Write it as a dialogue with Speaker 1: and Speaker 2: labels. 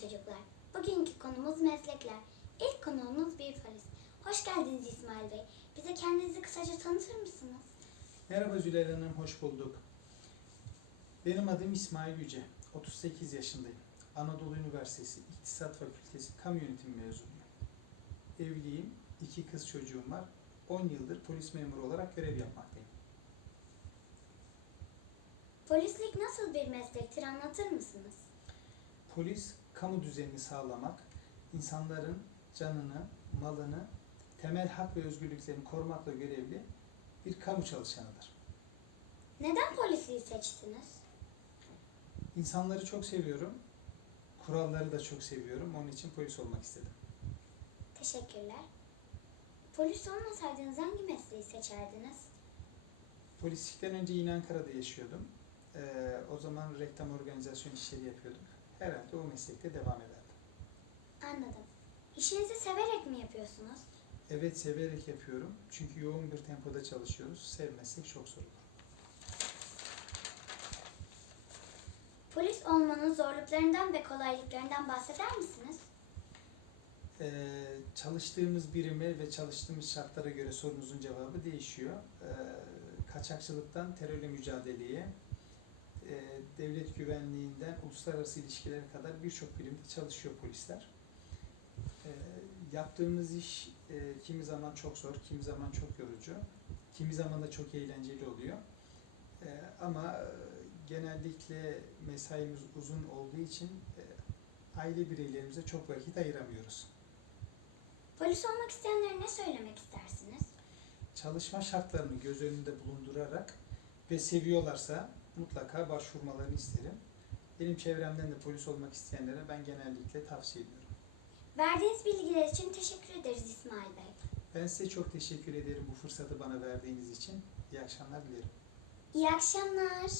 Speaker 1: çocuklar. Bugünkü konumuz meslekler. İlk konuğumuz bir polis. Hoş geldiniz İsmail Bey. Bize kendinizi kısaca tanıtır mısınız?
Speaker 2: Merhaba Züleyha Hanım, hoş bulduk. Benim adım İsmail Yüce, 38 yaşındayım. Anadolu Üniversitesi İktisat Fakültesi Kamu Yönetimi mezunuyum. Evliyim, iki kız çocuğum var. 10 yıldır polis memuru olarak görev yapmaktayım.
Speaker 1: Polislik nasıl bir meslektir anlatır mısınız?
Speaker 2: Polis, kamu düzenini sağlamak, insanların canını, malını, temel hak ve özgürlüklerini korumakla görevli bir kamu çalışanıdır.
Speaker 1: Neden polisliği seçtiniz?
Speaker 2: İnsanları çok seviyorum, kuralları da çok seviyorum. Onun için polis olmak istedim.
Speaker 1: Teşekkürler. Polis olmasaydınız hangi mesleği seçerdiniz?
Speaker 2: Polislikten önce yine Ankara'da yaşıyordum. Ee, o zaman reklam organizasyon işleri yapıyorduk. Herhalde o meslekte devam ederdim.
Speaker 1: Anladım. İşinizi severek mi yapıyorsunuz?
Speaker 2: Evet severek yapıyorum. Çünkü yoğun bir tempoda çalışıyoruz. Sevmezsek çok zor olur.
Speaker 1: Polis olmanın zorluklarından ve kolaylıklarından bahseder misiniz?
Speaker 2: Ee, çalıştığımız birime ve çalıştığımız şartlara göre sorunuzun cevabı değişiyor. Ee, kaçakçılıktan terörle mücadeleye, e, devlet güvenliğinden uluslararası ilişkilere kadar birçok birimde çalışıyor polisler. Ee, yaptığımız iş e, kimi zaman çok zor, kimi zaman çok yorucu, kimi zaman da çok eğlenceli oluyor. Ee, ama e, genellikle mesaimiz uzun olduğu için e, aile bireylerimize çok vakit ayıramıyoruz.
Speaker 1: Polis olmak isteyenlere ne söylemek istersiniz?
Speaker 2: çalışma şartlarını göz önünde bulundurarak ve seviyorlarsa mutlaka başvurmalarını isterim. Benim çevremden de polis olmak isteyenlere ben genellikle tavsiye ediyorum.
Speaker 1: Verdiğiniz bilgiler için teşekkür ederiz İsmail Bey.
Speaker 2: Ben size çok teşekkür ederim bu fırsatı bana verdiğiniz için. İyi akşamlar dilerim.
Speaker 1: İyi akşamlar.